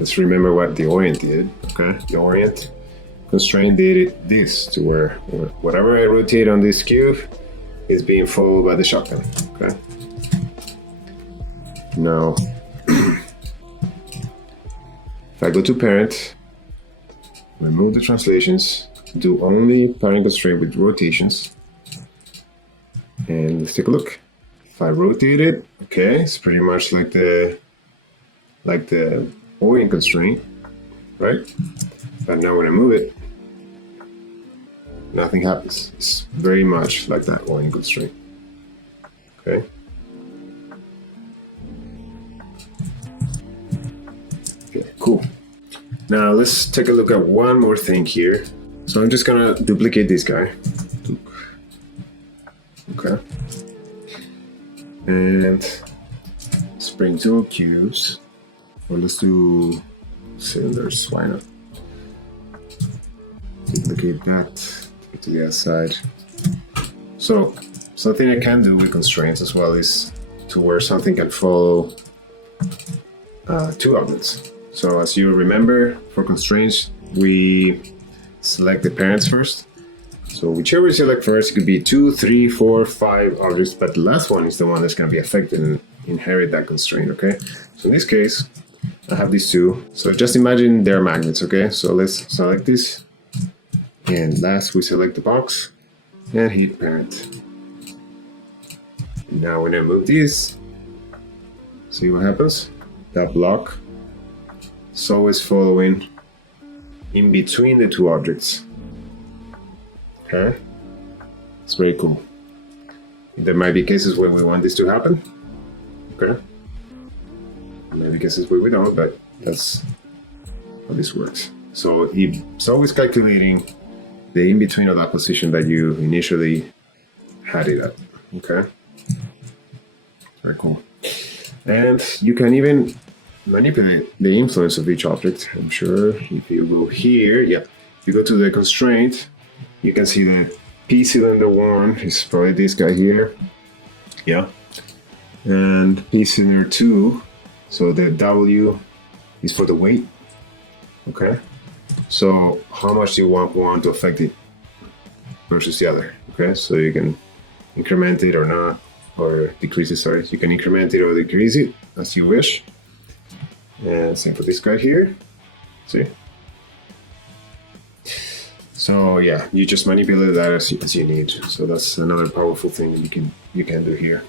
let's remember what the orient did. Okay, the orient constraint did this to where whatever I rotate on this cube is being followed by the shotgun. Okay. Now, if I go to parent, remove the translations, do only parent constraint with rotations, and let's take a look. If I rotate it, okay, it's pretty much like the orient constraint, right? But now when I move it, nothing happens. It's very much like that orient constraint. Okay. Okay, cool. Now let's take a look at one more thing here. So I'm just gonna duplicate this guy. Okay. And let's bring two cubes. Or let's do cylinders, why not? Duplicate that to the other side. So something I can do with constraints as well is to where something can follow two objects. So as you remember, for constraints, we select the parents first. So whichever you select first, it could be 2, 3, 4, 5 objects, but the last one is the one that's going to be affected and inherit that constraint, okay? So in this case, I have these two. So just imagine they're magnets, okay? So let's select this. And last, we select the box and hit parent. Now when I move these, see what happens? That block is always following in between the two objects. Okay? It's very cool. There might be cases where we want this to happen. Okay? There might be cases where we don't, but that's how this works. So it's always calculating the in-between of that position that you initially had it at. Okay? Very cool. And you can even manipulate the influence of each object. I'm sure if you go here, yeah, if you go to the constraint, you can see that P cylinder 1 is probably this guy here. Yeah. And P cylinder 2, so the W is for the weight. Okay. So how much do you want to affect it versus the other? Okay. So you can increment it or not, or decrease it, sorry. You can increment it or decrease it as you wish. And same for this guy here. See? So yeah, you just manipulate that as you need. So that's another powerful thing you can do here.